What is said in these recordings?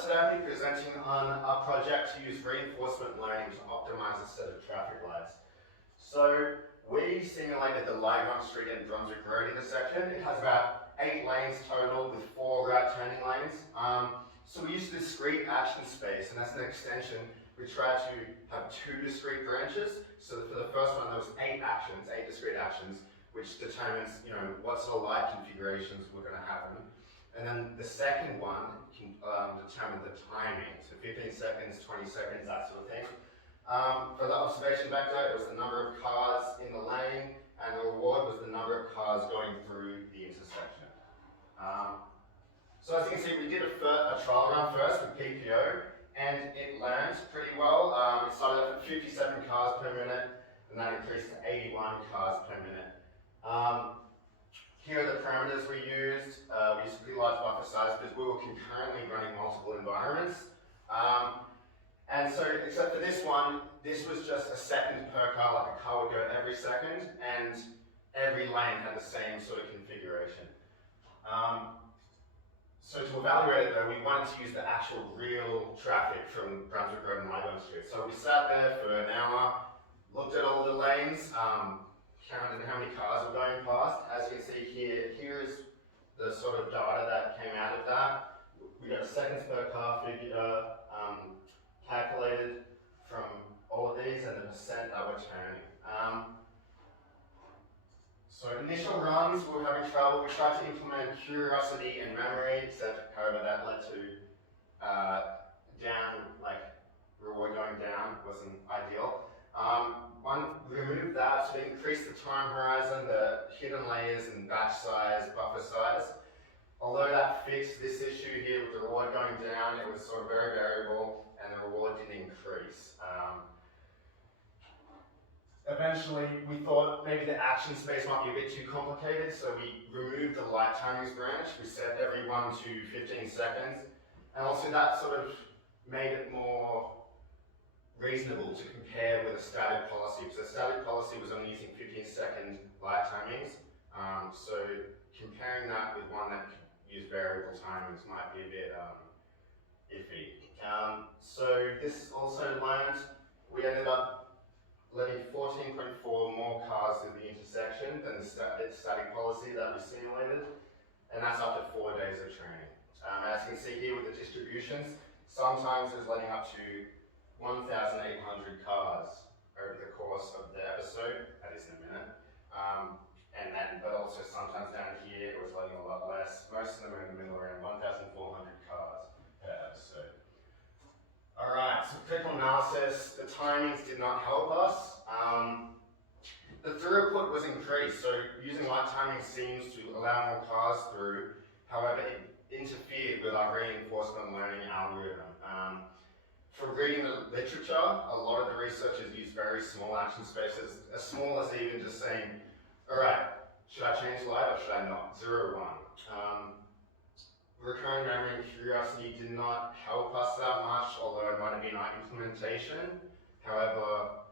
today I'll be presenting on a project to use reinforcement learning to optimize a set of traffic lights. So we simulated the Lygon Street and Brunswick Road intersection. It has about 8 lanes total with 4 right turning lanes. So we used a discrete action space, and as an extension, we tried to have 2 discrete branches. So for the first one, there was 8 actions, 8 discrete actions, which determines, what sort of light configurations were going to happen. And then the second one can determine the timing, so 15 seconds, 20 seconds, that sort of thing. For the observation vector, it was the number of cars in the lane, and the reward was the number of cars going through the intersection. So as you can see, we did a trial run first with PPO, and it learned pretty well. It started off at 57 cars per minute, and that increased to 81 cars per minute. Here are the parameters we used. We used a pretty large buffer size because we were concurrently running multiple environments. And so, except for this one, this was just a second per car, like a car would go every second, and every lane had the same sort of configuration. So to evaluate it though, we wanted to use the actual real traffic from Brunswick Road and Lygon Street. So we sat there for an hour, looked at all the lanes, counted how many cars were going past. As you can see here is the sort of data that came out of that. We got a seconds per car figure calculated from all of these and the percent that were turning. So initial runs, we were having trouble. We tried to implement curiosity and memory, except however that led to reward going down wasn't ideal. We removed that to increase the time horizon, the hidden layers and batch size, buffer size. Although that fixed this issue here with the reward going down, it was sort of very variable and the reward didn't increase. Eventually, we thought maybe the action space might be a bit too complicated, so we removed the light timings branch. We set every one to 15 seconds, and also that sort of made it more reasonable to compare with a static policy, because a static policy was only using 15-second light timings. So comparing that with one that used variable timings might be a bit iffy. So this also learned, we ended up letting 14.4 more cars through the intersection than the static policy that we simulated, and that's after 4 days of training. As you can see here with the distributions, sometimes it's letting up to 1,800 cars over the course of the episode, that is in a minute. But also sometimes down here it was letting a lot less. Most of them are in the middle, around 1,400 cars per episode. Alright, so critical analysis, the timings did not help us. The throughput was increased, so using light timing seems to allow more cars through. However, it interfered with our reinforcement learning algorithm. From reading the literature, a lot of the researchers use very small action spaces, as small as even just saying, alright, should I change light or should I not? 0, 1. Recurrent memory and curiosity did not help us that much, although it might have been our implementation. However,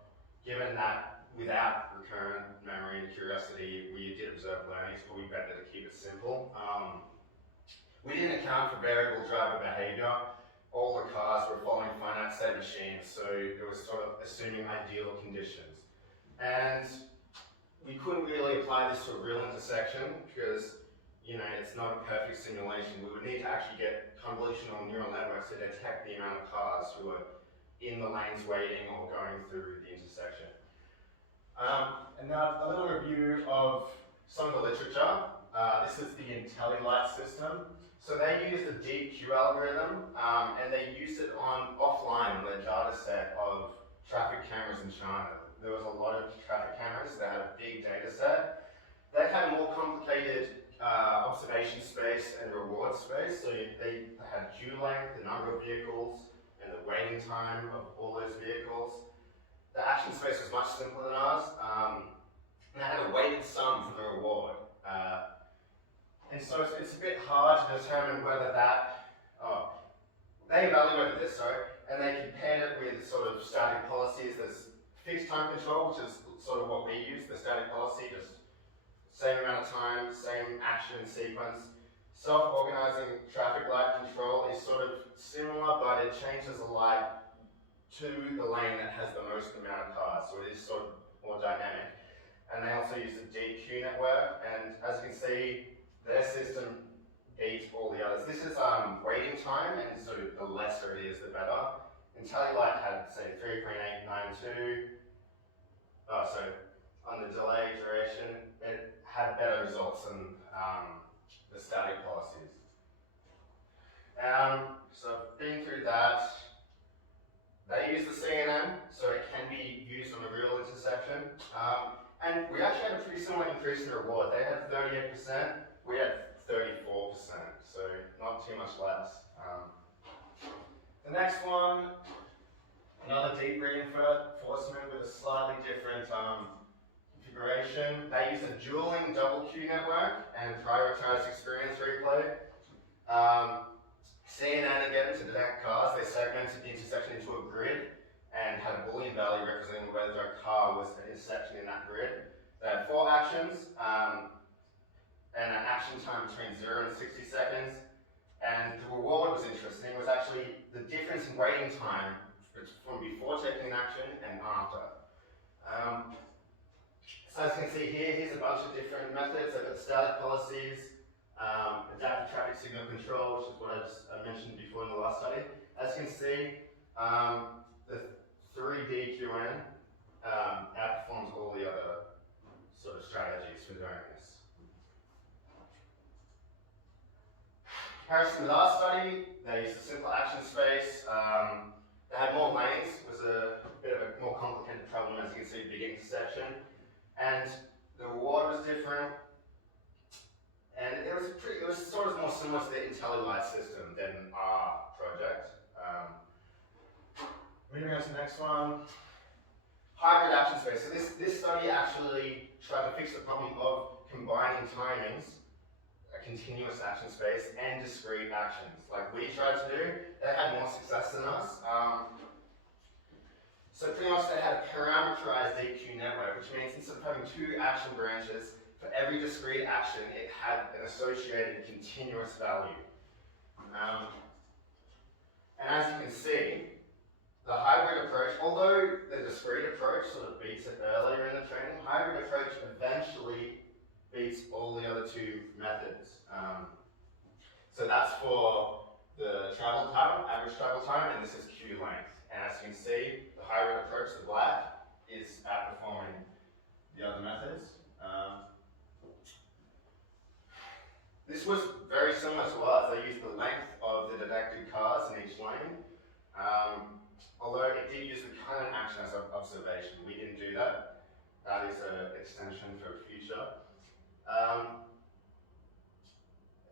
given that without recurrent memory and curiosity, we did observe learnings, but we better to keep it simple. We didn't account for variable driver behavior. All the cars were following finite state machines, so it was sort of assuming ideal conditions. And we couldn't really apply this to a real intersection because, it's not a perfect simulation. We would need to actually get convolutional neural networks to detect the amount of cars who are in the lanes waiting or going through the intersection. And now a little review of some of the literature. This is the IntelliLight system. So they used the DeepQ algorithm, and they used it offline on their data set of traffic cameras in China. There was a lot of traffic cameras that had a big data set. They had more complicated observation space and reward space. So they had queue length, the number of vehicles, and the waiting time of all those vehicles. The action space was much simpler than ours. And they had a weighted sum for the reward. And so it's a bit hard to determine whether they evaluated this, and they compared it with sort of static policies. There's fixed time control, which is sort of what we use, the static policy, just same amount of time, same action sequence. Self-organizing traffic light control is sort of similar but it changes the light to the lane that has the most amount of cars, so it is sort of more dynamic. And they also use the DQ network, and as you can see, their system beats all the others. This is waiting time, and so the lesser it is, the better. IntelliLight had, say, 3.892. So on the delay duration, it had better results than the static policies. So I've been through that. They use the CNN, so it can be used on a real intersection. And we actually had a pretty similar increase in reward. They had 38%, we had 34%, so not too much less. The next one, another deep reinforcement with a slightly different configuration. They use a dueling double queue network and prioritized experience replay. CNN again to detect cars, they segmented the intersection into a grid and had a Boolean value representing whether a car was an intersection in that grid. They had 4 actions and an action time between 0 and 60 seconds. And the reward was interesting. It was actually the difference in waiting time from before taking an action and after. So as you can see here, here's a bunch of different methods. They've got static policies, adaptive traffic signal control, which is what I mentioned before in the last study. As you can see, the 3DQN outperforms all the other sort of strategies for doing this. Comparison with our study, they used a simple action space. They had more lanes. It was a bit of a more complicated problem, as you can see, big intersection. And the reward was different. And it was sort of more similar to the IntelliLight system than our project. Moving on to the next one. Hybrid action space. So this study actually tried to fix the problem of combining timings, a continuous action space, and discrete actions. Like we tried to do, they had more success than us. So pretty much they had a parameterized DQ network, which means instead of having 2 action branches, for every discrete action, it had an associated continuous value. And as you can see, the hybrid approach, although the discrete approach sort of beats it earlier in the training, hybrid approach eventually beats all the other 2 methods. So that's for the travel time, average travel time, and this is queue length. And as you can see, the hybrid approach, the black, is outperforming the other methods. This was very similar to ours. They used the length of the detected cars in each lane. Although it did use the current action as an observation. We didn't do that. That is an extension for future.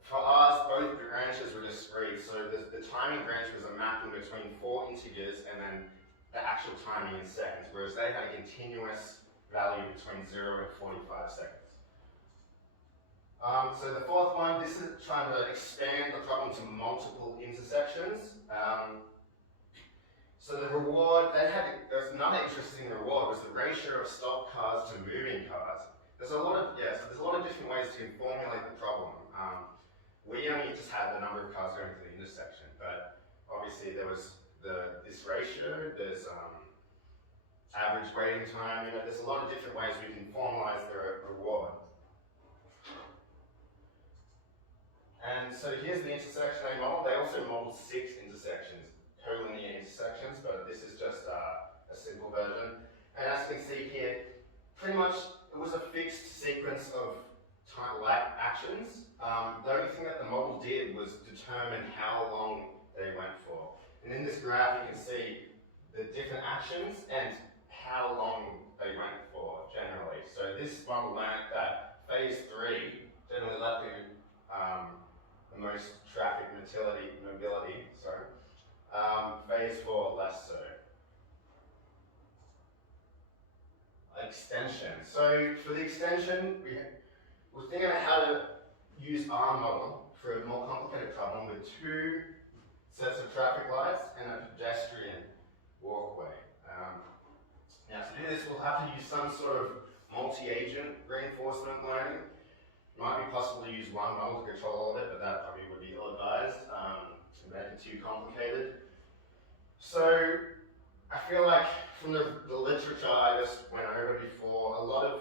For ours, both branches were discrete. So the timing branch was a mapping between 4 integers and then the actual timing in seconds, whereas they had a continuous value between 0 and 45 seconds. So the fourth one, this is trying to expand the problem to multiple intersections. So the reward, there's another interesting reward, was the ratio of stopped cars to moving cars. There's a lot of different ways to formulate the problem. We only just had the number of cars going to the intersection, but obviously there was this ratio, there's average waiting time, there's a lot of different ways we can formalize the reward. And so here's the intersection they modeled. They also modeled 6 intersections, collinear intersections, but this is just a simple version. And as you can see here, pretty much it was a fixed sequence of time-like actions. The only thing that the model did was determine how long they went for. And in this graph you can see the different actions and how long they went for generally. So this model learned that phase 3 generally led to the most traffic mobility. Phase 4 less so. Extension. So for the extension, we're thinking about how to use our model for a more complicated problem with 2 sets of traffic lights and a pedestrian walkway. Now to do this, we'll have to use some sort of multi-agent reinforcement learning. It might be possible to use one model to control all of it, but that probably would be ill-advised to make it too complicated. So I feel like from the literature I just went over before, a lot of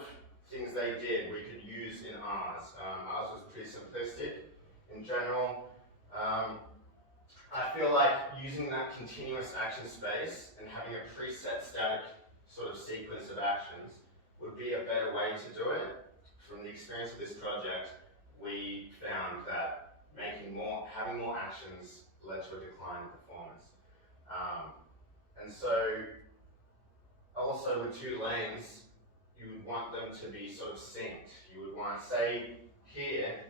things they did we could use in ours. Ours was pretty simplistic in general. I feel like using that continuous action space and having a preset static sort of sequence of actions would be a better way to do it. From the experience of this project, we found that having more actions led to a decline in performance. And so, also with two lanes, you would want them to be sort of synced. You would want, say, here,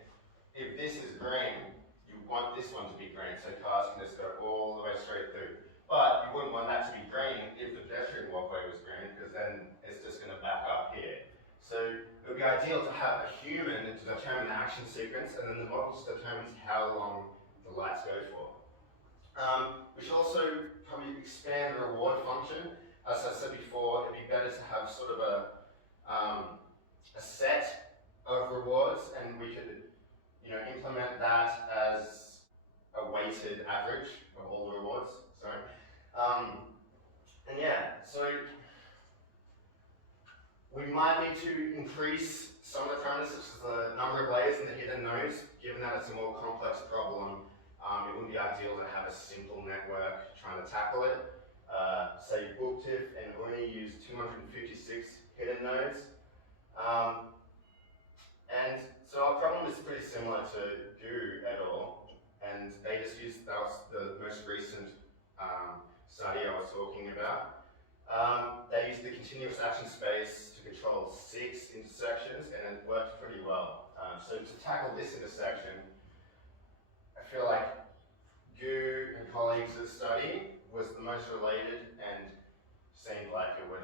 if this is green, you want this one to be green, so cars can just go all the way straight through. But you wouldn't want that to be green if the pedestrian walkway was green, because then it's just going to back up here. So it would be ideal to have a human to determine the action sequence, and then the model just determines how long the lights go for. We should also probably expand the reward function. As I said before, it'd be better to have sort of a set of rewards, and we could implement that as a weighted average of all the rewards. Sorry. And yeah, so we might need to increase some of the parameters, such as the number of layers in the hidden nodes, given that it's a more complex problem. It wouldn't be ideal to have a simple network trying to tackle it. Say BookTIFF and Uni use 256 hidden nodes. And so our problem is pretty similar to Gu et al. And they just used, that was the most recent study I was talking about. They used the continuous action space to control 6 intersections, and it worked pretty well. So to tackle this intersection, I feel like Gu and colleagues' study was the most related and seemed like it would